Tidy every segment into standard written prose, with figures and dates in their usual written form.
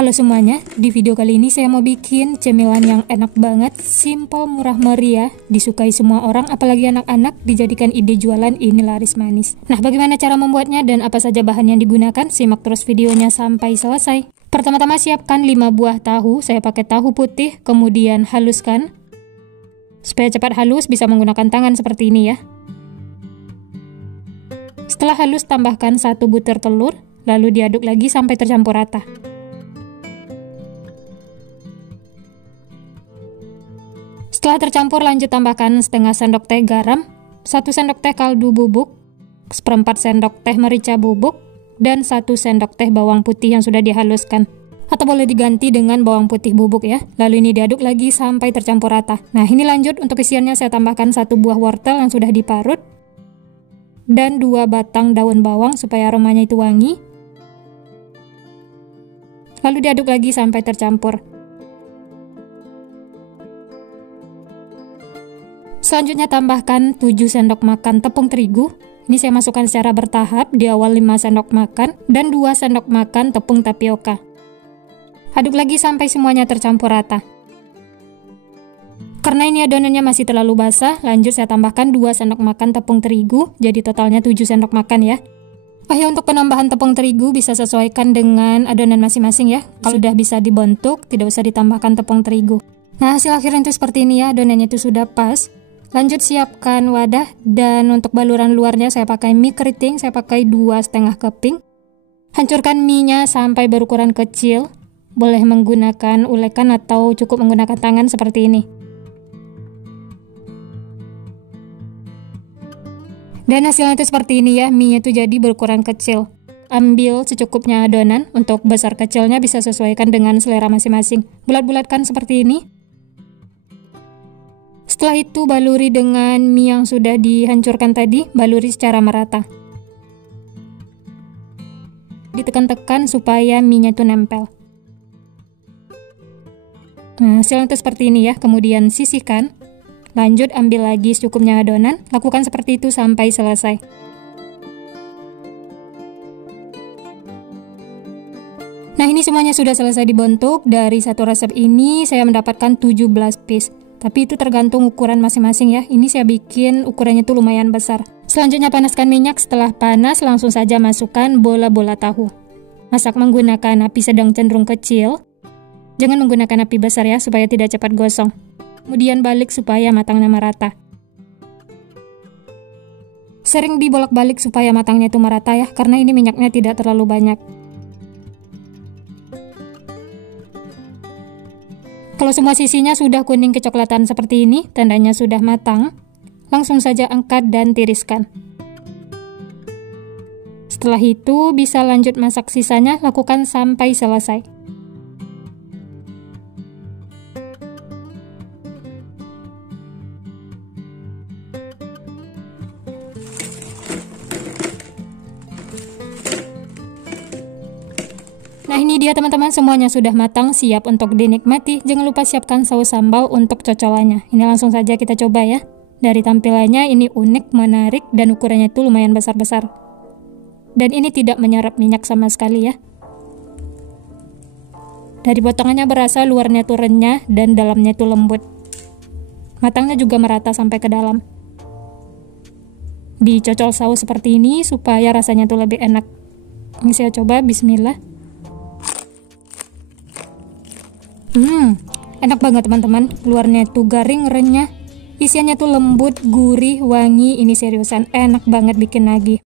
Halo semuanya, di video kali ini saya mau bikin cemilan yang enak banget, simple, murah meriah, disukai semua orang, apalagi anak-anak, dijadikan ide jualan, ini laris manis. Nah, bagaimana cara membuatnya dan apa saja bahan yang digunakan? Simak terus videonya sampai selesai. Pertama-tama siapkan 5 buah tahu, saya pakai tahu putih, kemudian haluskan. Supaya cepat halus, bisa menggunakan tangan seperti ini ya. Setelah halus, tambahkan 1 butir telur, lalu diaduk lagi sampai tercampur rata. Setelah tercampur, lanjut tambahkan setengah sendok teh garam, 1 sendok teh kaldu bubuk, seperempat sendok teh merica bubuk, dan 1 sendok teh bawang putih yang sudah dihaluskan. Atau boleh diganti dengan bawang putih bubuk ya. Lalu ini diaduk lagi sampai tercampur rata. Nah, ini lanjut untuk isiannya saya tambahkan 1 buah wortel yang sudah diparut, dan 2 batang daun bawang supaya aromanya itu wangi. Lalu diaduk lagi sampai tercampur. Selanjutnya tambahkan 7 sendok makan tepung terigu. Ini saya masukkan secara bertahap, di awal 5 sendok makan dan 2 sendok makan tepung tapioka. Aduk lagi sampai semuanya tercampur rata. Karena ini adonannya masih terlalu basah, lanjut saya tambahkan 2 sendok makan tepung terigu, jadi totalnya 7 sendok makan ya. Oh ya, untuk penambahan tepung terigu bisa sesuaikan dengan adonan masing-masing ya. Kalau sudah bisa dibentuk, tidak usah ditambahkan tepung terigu. Nah, hasil akhirnya itu seperti ini ya, adonannya itu sudah pas. Lanjut siapkan wadah, dan untuk baluran luarnya saya pakai mie keriting, saya pakai 2,5 keping. Hancurkan mie-nya sampai berukuran kecil, boleh menggunakan ulekan atau cukup menggunakan tangan seperti ini. Dan hasilnya itu seperti ini ya, mie-nya itu jadi berukuran kecil. Ambil secukupnya adonan, untuk besar kecilnya bisa sesuaikan dengan selera masing-masing. Bulat-bulatkan seperti ini. Setelah itu baluri dengan mie yang sudah dihancurkan tadi, baluri secara merata. Ditekan-tekan supaya mie-nya itu nempel. Nah, hasilnya itu seperti ini ya, kemudian sisihkan. Lanjut ambil lagi secukupnya adonan, lakukan seperti itu sampai selesai. Nah, ini semuanya sudah selesai dibentuk. Dari satu resep ini saya mendapatkan 17 piece. Tapi itu tergantung ukuran masing-masing ya. Ini saya bikin ukurannya itu lumayan besar. Selanjutnya panaskan minyak. Setelah panas, langsung saja masukkan bola-bola tahu. Masak menggunakan api sedang cenderung kecil. Jangan menggunakan api besar ya, supaya tidak cepat gosong. Kemudian balik supaya matangnya merata. Sering dibolak-balik supaya matangnya itu merata ya, karena ini minyaknya tidak terlalu banyak. Kalau semua sisinya sudah kuning kecoklatan seperti ini, tandanya sudah matang. Langsung saja angkat dan tiriskan. Setelah itu bisa lanjut masak sisanya, lakukan sampai selesai. Nah, ini dia teman-teman, semuanya sudah matang, siap untuk dinikmati. Jangan lupa siapkan saus sambal untuk cocolannya. Ini langsung saja kita coba ya. Dari tampilannya ini unik, menarik, dan ukurannya itu lumayan besar-besar. Dan ini tidak menyerap minyak sama sekali ya. Dari potongannya berasa luarnya itu renyah dan dalamnya itu lembut. Matangnya juga merata sampai ke dalam. Dicocol saus seperti ini supaya rasanya itu lebih enak. Ini saya coba, bismillah. Enak banget teman-teman. Luarnya itu garing, renyah. Isiannya tuh lembut, gurih, wangi. Ini seriusan enak banget bikin nagih.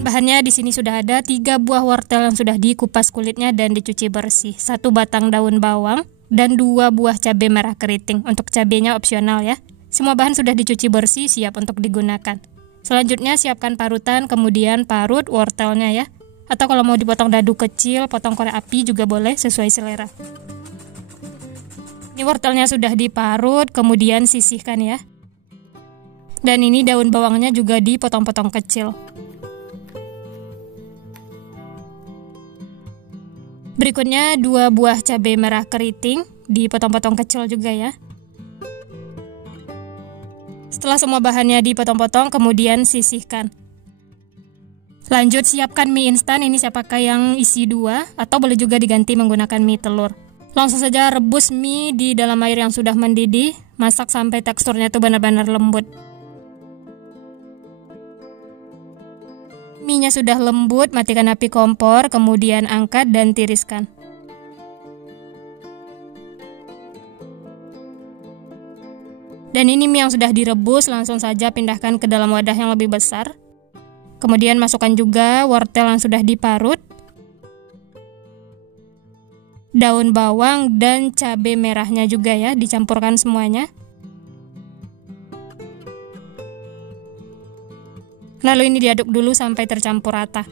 Bahannya di sini sudah ada 3 buah wortel yang sudah dikupas kulitnya dan dicuci bersih, 1 batang daun bawang, dan 2 buah cabai merah keriting. Untuk cabainya opsional ya. Semua bahan sudah dicuci bersih, siap untuk digunakan. Selanjutnya siapkan parutan, kemudian parut wortelnya ya. Atau kalau mau dipotong dadu kecil, potong korek api juga boleh, sesuai selera. Ini wortelnya sudah diparut, kemudian sisihkan ya. Dan ini daun bawangnya juga dipotong-potong kecil. Berikutnya 2 buah cabai merah keriting, dipotong-potong kecil juga ya. Setelah semua bahannya dipotong-potong, kemudian sisihkan. Lanjut siapkan mie instan, ini saya pakai yang isi 2 atau boleh juga diganti menggunakan mie telur. Langsung saja rebus mie di dalam air yang sudah mendidih, masak sampai teksturnya itu benar-benar lembut. Mie-nya sudah lembut, matikan api kompor, kemudian angkat dan tiriskan. Dan ini mie yang sudah direbus, langsung saja pindahkan ke dalam wadah yang lebih besar. Kemudian masukkan juga wortel yang sudah diparut, daun bawang dan cabai merahnya juga ya, dicampurkan semuanya. Lalu ini diaduk dulu sampai tercampur rata.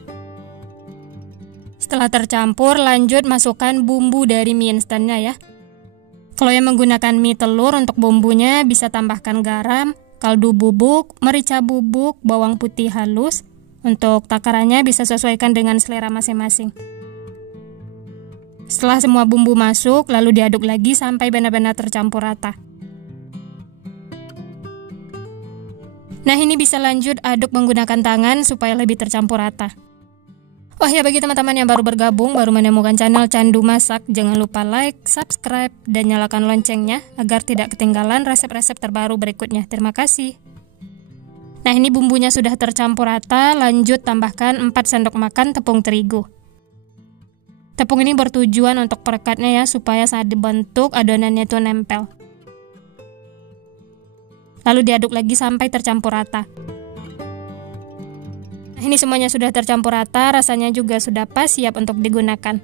Setelah tercampur, lanjut masukkan bumbu dari mie instannya ya. Kalau yang menggunakan mie telur, untuk bumbunya bisa tambahkan garam, kaldu bubuk, merica bubuk, bawang putih halus. Untuk takarannya bisa sesuaikan dengan selera masing-masing. Setelah semua bumbu masuk, lalu diaduk lagi sampai benar-benar tercampur rata. Nah, ini bisa lanjut aduk menggunakan tangan supaya lebih tercampur rata. Oh ya, bagi teman-teman yang baru bergabung, baru menemukan channel Candu Masak, jangan lupa like, subscribe, dan nyalakan loncengnya agar tidak ketinggalan resep-resep terbaru berikutnya. Terima kasih. Nah, ini bumbunya sudah tercampur rata, lanjut tambahkan 4 sendok makan tepung terigu. Tepung ini bertujuan untuk perekatnya ya, supaya saat dibentuk adonannya itu nempel. Lalu diaduk lagi sampai tercampur rata. Ini semuanya sudah tercampur rata, rasanya juga sudah pas, siap untuk digunakan.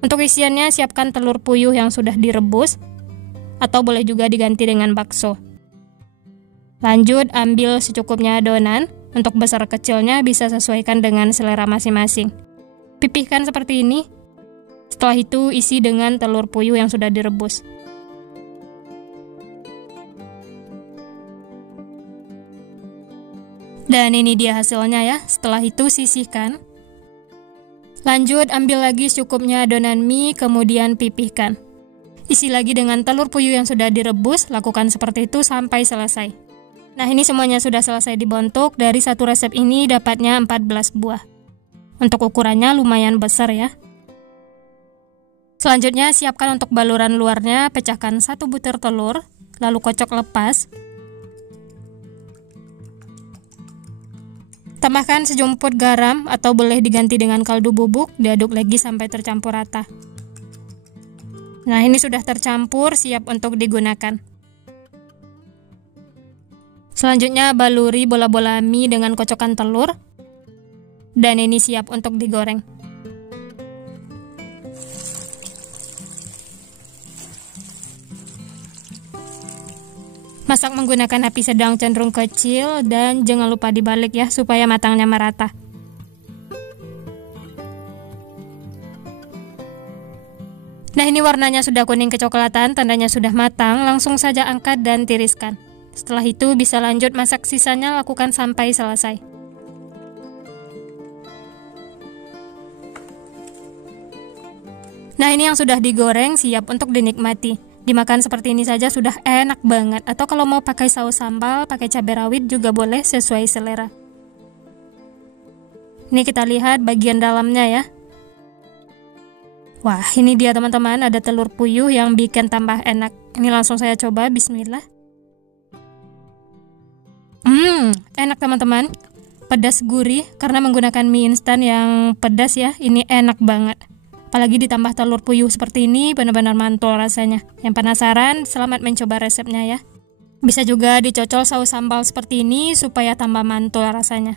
Untuk isiannya, siapkan telur puyuh yang sudah direbus, atau boleh juga diganti dengan bakso. Lanjut, ambil secukupnya adonan, untuk besar kecilnya bisa sesuaikan dengan selera masing-masing. Pipihkan seperti ini, setelah itu isi dengan telur puyuh yang sudah direbus. Dan ini dia hasilnya ya. Setelah itu sisihkan. Lanjut ambil lagi secukupnya adonan mie, kemudian pipihkan. Isi lagi dengan telur puyuh yang sudah direbus, lakukan seperti itu sampai selesai. Nah, ini semuanya sudah selesai dibentuk. Dari satu resep ini dapatnya 14 buah. Untuk ukurannya lumayan besar ya. Selanjutnya siapkan untuk baluran luarnya, pecahkan 1 butir telur, lalu kocok lepas. Tambahkan sejumput garam atau boleh diganti dengan kaldu bubuk, diaduk lagi sampai tercampur rata. Nah, ini sudah tercampur, siap untuk digunakan. Selanjutnya baluri bola-bola mie dengan kocokan telur, dan ini siap untuk digoreng. Masak menggunakan api sedang cenderung kecil dan jangan lupa dibalik ya supaya matangnya merata. Nah, ini warnanya sudah kuning kecoklatan, tandanya sudah matang, langsung saja angkat dan tiriskan. Setelah itu bisa lanjut masak sisanya, lakukan sampai selesai. Nah, ini yang sudah digoreng siap untuk dinikmati. Dimakan seperti ini saja sudah enak banget. Atau kalau mau pakai saus sambal, pakai cabai rawit juga boleh, sesuai selera. Ini kita lihat bagian dalamnya ya. Wah, ini dia teman-teman, ada telur puyuh yang bikin tambah enak. Ini langsung saya coba, bismillah. Enak teman-teman. Pedas gurih, karena menggunakan mie instan yang pedas ya, ini enak banget. Apalagi ditambah telur puyuh seperti ini, benar-benar mantul rasanya. Yang penasaran, selamat mencoba resepnya ya. Bisa juga dicocol saus sambal seperti ini, supaya tambah mantul rasanya.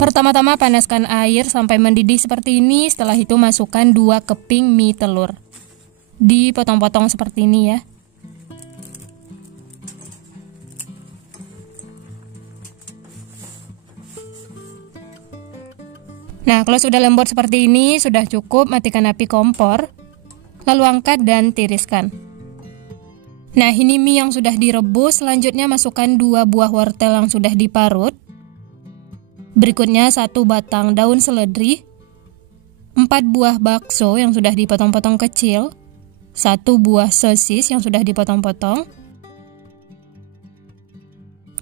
Pertama-tama panaskan air sampai mendidih seperti ini, setelah itu masukkan 2 keping mie telur. Dipotong-potong seperti ini ya. Nah, kalau sudah lembut seperti ini, sudah cukup, matikan api kompor, lalu angkat dan tiriskan. Nah, ini mie yang sudah direbus, selanjutnya masukkan 2 buah wortel yang sudah diparut. Berikutnya 1 batang daun seledri, 4 buah bakso yang sudah dipotong-potong kecil, 1 buah sosis yang sudah dipotong-potong,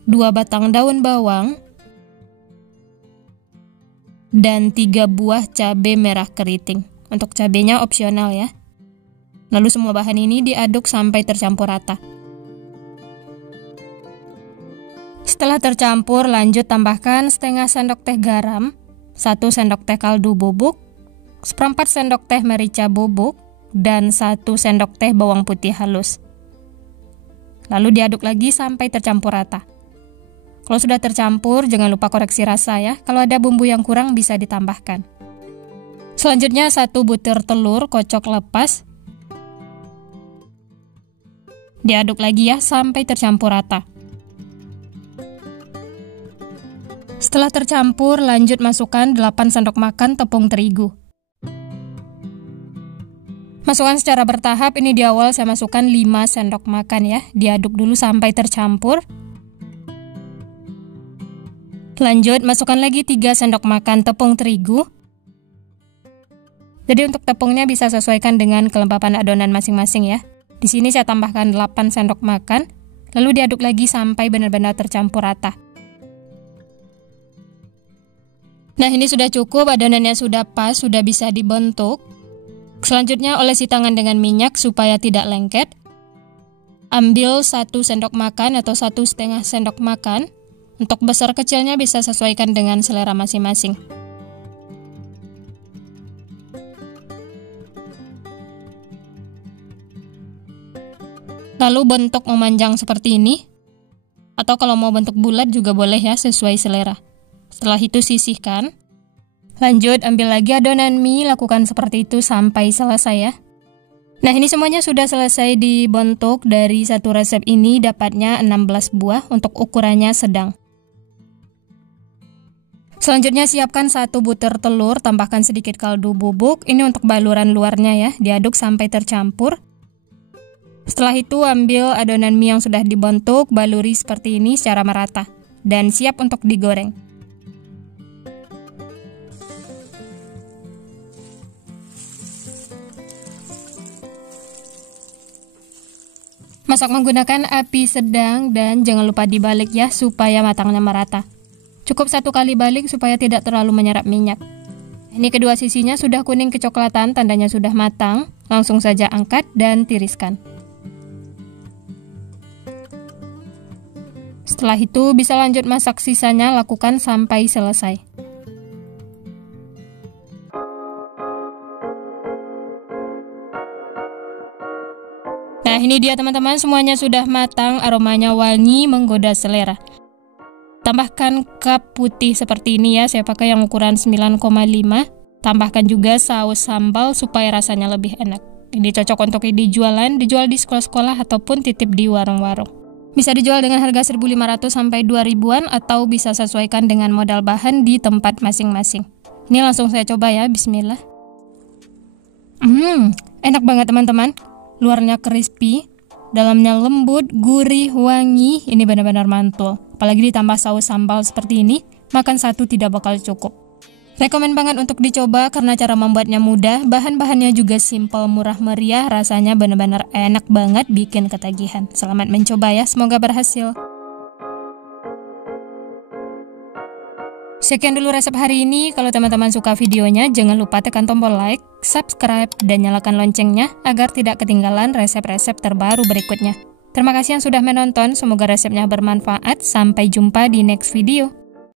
2 batang daun bawang, dan 3 buah cabai merah keriting. Untuk cabenya opsional ya. Lalu semua bahan ini diaduk sampai tercampur rata. Setelah tercampur, lanjut tambahkan setengah sendok teh garam, 1 sendok teh kaldu bubuk, 1/4 sendok teh merica bubuk, dan 1 sendok teh bawang putih halus. Lalu diaduk lagi sampai tercampur rata. Kalau sudah tercampur, jangan lupa koreksi rasa ya. Kalau ada bumbu yang kurang bisa ditambahkan. Selanjutnya 1 butir telur kocok lepas. Diaduk lagi ya sampai tercampur rata. Setelah tercampur, lanjut masukkan 8 sendok makan tepung terigu. Masukkan secara bertahap, ini di awal saya masukkan 5 sendok makan ya. Diaduk dulu sampai tercampur. Lanjut, masukkan lagi 3 sendok makan tepung terigu. Jadi untuk tepungnya bisa sesuaikan dengan kelembapan adonan masing-masing ya. Di sini saya tambahkan 8 sendok makan, lalu diaduk lagi sampai benar-benar tercampur rata. Nah, ini sudah cukup, adonannya sudah pas, sudah bisa dibentuk. Selanjutnya olesi tangan dengan minyak supaya tidak lengket. Ambil 1 sendok makan atau 1,5 sendok makan. Untuk besar kecilnya bisa sesuaikan dengan selera masing-masing. Lalu bentuk memanjang seperti ini. Atau kalau mau bentuk bulat juga boleh ya, sesuai selera. Setelah itu sisihkan. Lanjut, ambil lagi adonan mie, lakukan seperti itu sampai selesai ya. Nah, ini semuanya sudah selesai dibentuk. Dari satu resep ini dapatnya 16 buah untuk ukurannya sedang. Selanjutnya siapkan 1 butir telur, tambahkan sedikit kaldu bubuk. Ini untuk baluran luarnya ya, diaduk sampai tercampur. Setelah itu ambil adonan mie yang sudah dibentuk, baluri seperti ini secara merata. Dan siap untuk digoreng. Masak menggunakan api sedang dan jangan lupa dibalik ya supaya matangnya merata. Cukup 1 kali balik supaya tidak terlalu menyerap minyak. Ini kedua sisinya sudah kuning kecoklatan, tandanya sudah matang. Langsung saja angkat dan tiriskan. Setelah itu bisa lanjut masak sisanya, lakukan sampai selesai. Nah, ini dia teman-teman, semuanya sudah matang, aromanya wangi, menggoda selera. Tambahkan cup putih seperti ini ya, saya pakai yang ukuran 9,5. Tambahkan juga saus sambal supaya rasanya lebih enak. Ini cocok untuk dijual di sekolah-sekolah ataupun titip di warung-warung. Bisa dijual dengan harga 1.500 sampai 2.000-an atau bisa sesuaikan dengan modal bahan di tempat masing-masing. Ini langsung saya coba ya, bismillah. Enak banget teman-teman. Luarnya crispy, dalamnya lembut, gurih, wangi. Ini benar-benar mantul. Apalagi ditambah saus sambal seperti ini, makan satu tidak bakal cukup. Rekomen banget untuk dicoba karena cara membuatnya mudah, bahan-bahannya juga simple, murah meriah, rasanya benar-benar enak banget, bikin ketagihan. Selamat mencoba ya, semoga berhasil. Sekian dulu resep hari ini. Kalau teman-teman suka videonya, jangan lupa tekan tombol like, subscribe, dan nyalakan loncengnya agar tidak ketinggalan resep-resep terbaru berikutnya. Terima kasih yang sudah menonton, semoga resepnya bermanfaat. Sampai jumpa di next video.